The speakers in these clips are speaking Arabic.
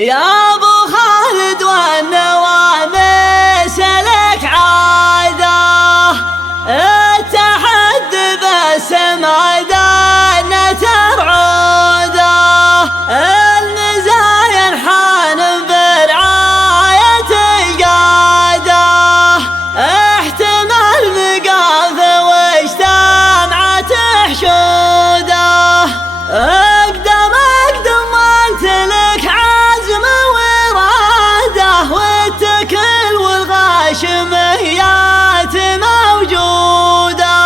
يا ابو خالد والنواميس لك عاده، التحدي بس ما دانت بعوده، المزايا انحان برعاية القاده، احتمال مقافه واجتمعت حشوده، اقدم وانت لك عزم وراده، والتكل والغاشميات موجوده.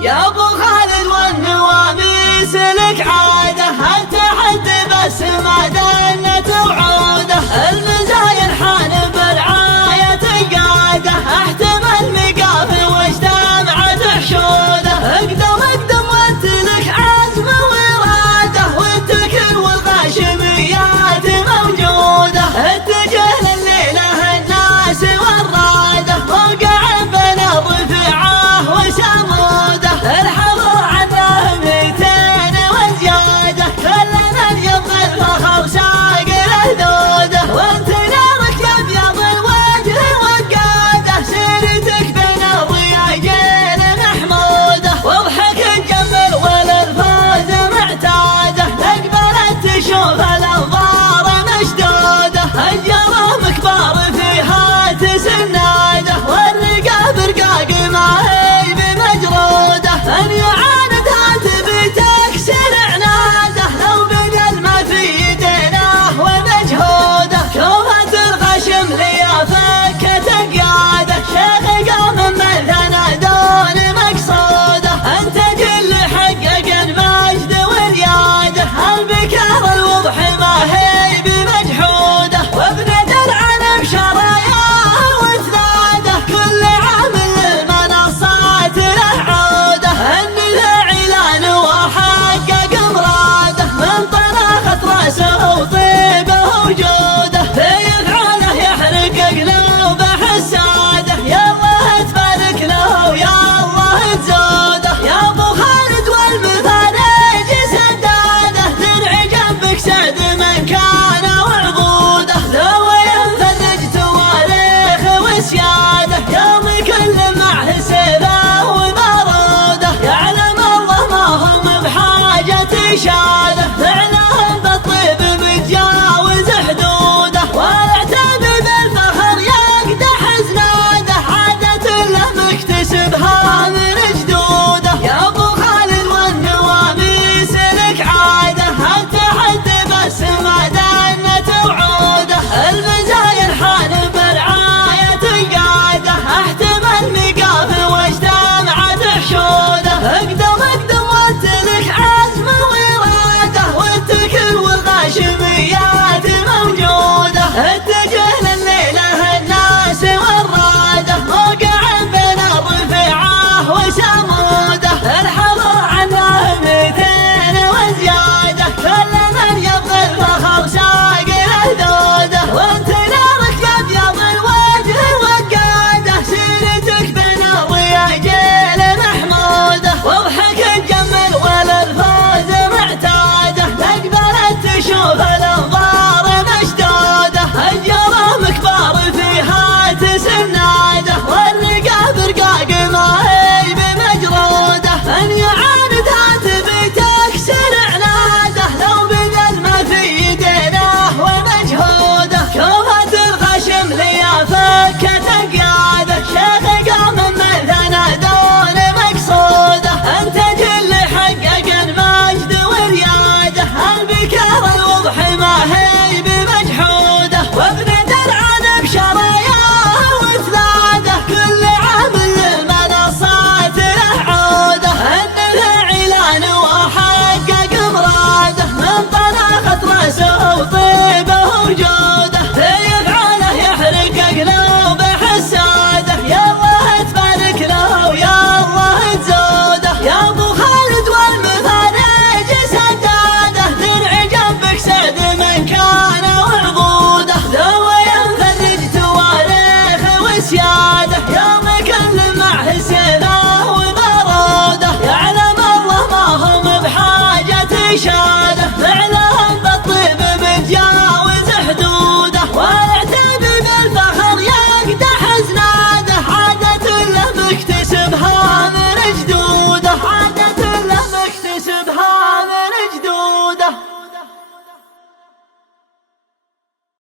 يا ابو خالد والنواميس لك عاده، التحدي بس ما دنت وعوده، المزايا انحان برعاية القاده، احتمل مقافه واجتمعت حشوده، اقدم وانت لك عزم وراده، والتكل والغاشميات موجوده، اتجه لليله الناس والراده، موقع بين الرفعه وسموده، الحظر عنه 200 وزياده، كلنا يبغى الفخر ساق له ذوده، وانت نارك ابيض الوجه وقاده، سيرتك بين الضياجين محموده، واضحك تجمل وللفوز معتاده، تقبلت تشوف الانظار مشدوده، الجرم كبار فيها تسناده، والرقاب رقاق ما هي بمجروده، من يعاندها تبي تكسر عناده، لو بدل ما في يدينه ومجهوده، شوفت الغشم ليا فكت قياده، شيخ قام من ثنى دون مقصوده، انت كل حقق المجد والياده، البكار الوضح ما هي بمجحوده، وابن درعا بشراياه وثلاده، كل عام للمنصات له عوده، الندى اعلان وحقق مراده، من طناخة راسه وطيبه وجوده، في افعاله يحرق قلوبه حساده، يا الله تبارك له ويا الله تزوده. يا ابو خالد والمثانيج سداده، درع جنبك سعد من كان وعضوده، لو ينفرج تواريخ وسياده، يوم كل معه سيفه وباروده، يعلم الله ما هم بحاجة شاده، فعلهم بالطيب متجاوز حدوده، واعتاب بالفخر يقدح زناده، عادة له مكتسبها من جدوده. يا ابو خالد والنواميس لك عاده، التحدي بس ما دنت وعوده، المزايا انحان برعاية القاده، احتمل مقافه واجتمعت حشوده، اقدم وانت لك عزم وراده، والتكل والغاشميات موجوده، اتجه لليله الناس والراده، موقع بين الرفعه وسموده، الحظر عنه 200 وزياده، كل من يبغى الفخر ساق له ذوده، وانت نارك ابيض الوجه وقاده، سيرتك بين الضياجين محموده، واضحك تجمل وللفوز معتاده، تقبلت تشوف الانظار مشدوده، الجرم كبار فيها تسناده، والرقاب رقاق ما هي بمجروده، من يعاندها تبي تكسر عناده، لو بدل ما في يدينه ومجهوده، شوفت الغشم ليا فكت قياده، شيخ قام من ثنى دون مقصوده، انت كل حقق المجد والياده، البكار الوضح ما هي